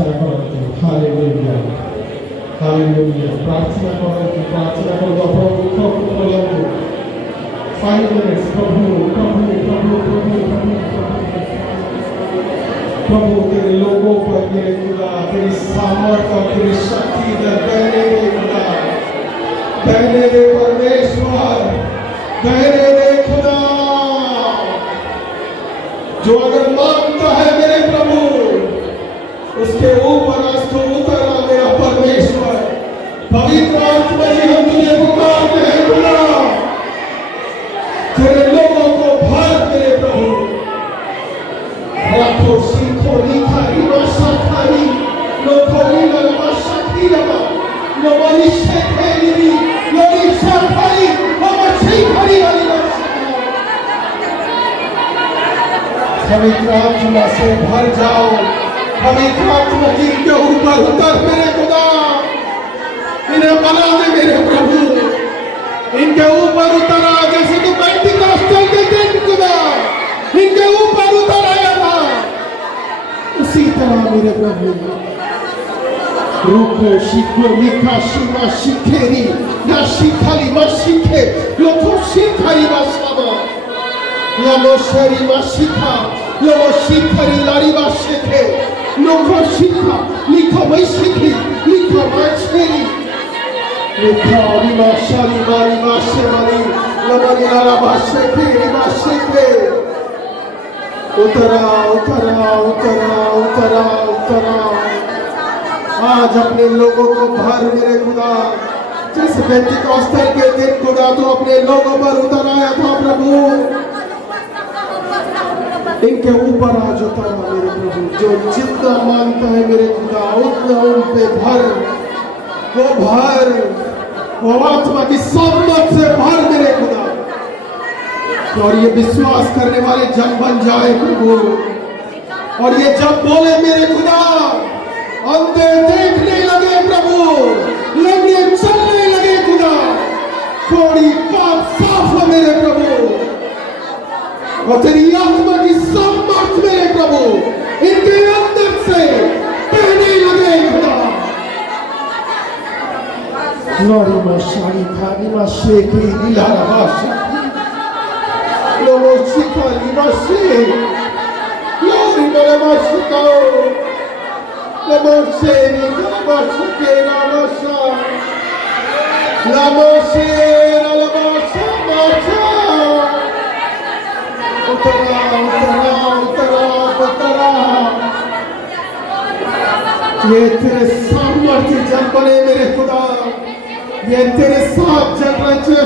প্রার্থনা করার জন্য। Hallelujah, hallelujah. প্রার্থনা করার জন্য, প্রার্থনা করবো প্রভু পর্যন্ত 5 minutes। प्रभु प्रभु प्रभु प्रभु प्रभु प्रभु तेरे लोगों पर मेरे खुदा तेरी सामर्थ्य और तेरी शक्ति बहने दे खुदा, बहने दे परमेश्वर, बहने दे खुदा। जो अगर मानता है मेरे प्रभु उसके ऊपर आज तो उतरा मेरा परमेश्वर। पवित्र आत्मा जी हम तुझे पुकारते हैं खुदा, तेरे लोगों को भर मेरे प्रभु। राखो सीखो लिखा रिवासा खाई लोखोली ललवासा खीरवा लोवाली शेखेली लोली शाखाई लोवाची खरी वाली पवित्र आत्मा से भर जाओ। पवित्र आत्मा जी के ऊपर उतर मेरे खुदा, इन्हें बना दे मेरे प्रभु, इनके ऊपर उतरा जैसे तू पेंटिकॉस्टल के दिन खुदा इनके ऊपर उतर आया था, उसी तरह मेरे प्रभु। रुको शिखो लिखा शिवा शिखेरी ना शिखाली मा शिखे लोको शिखारी मा साबा लोको शेरी मा शिखा लोको शिखारी लारी मा शिखे लोको शिखा लिखो मा शिखी लिखो मा शेरी लिखो मा शारी मारी मा शेरी लमनी लाला मा शिखे मा शिखे। उतरा उतरा उतरा उतरा उतरा आज अपने लोगों को भर मेरे खुदा, जैसे पेंटिकॉस्टल के दिन खुदा तो अपने लोगों पर उतर आया था प्रभु, इनके ऊपर आज उतरा मेरे प्रभु। जो जितना मानता है मेरे खुदा उतना उन पे भर, वो भर, वो आत्मा की सामर्थ से भर मेरे खुदा। और ये विश्वास करने वाले जब बन जाए प्रभु, और ये जब बोले मेरे खुदा अंधे देखने लगे प्रभु, लंगड़े चलने लगे खुदा, थोड़ी काम साफ हो मेरे प्रभु, और तेरी आत्मा की सामर्थ मेरे प्रभु इनके अंदर से बहने लगे खुदा। नौरी माशारी खानी माशेकी दिलारा माशा लोगों शिखा लिमाशे लोरी मेरे माशिकाओ Lamoshe ni Lamoshe Lamasha Lamoshe Lamasha Masha Utara Utara Utara Utara। ये तेरे सामर्थ्य जब बने मेरे खुदा, ये तेरे साथ जब रचे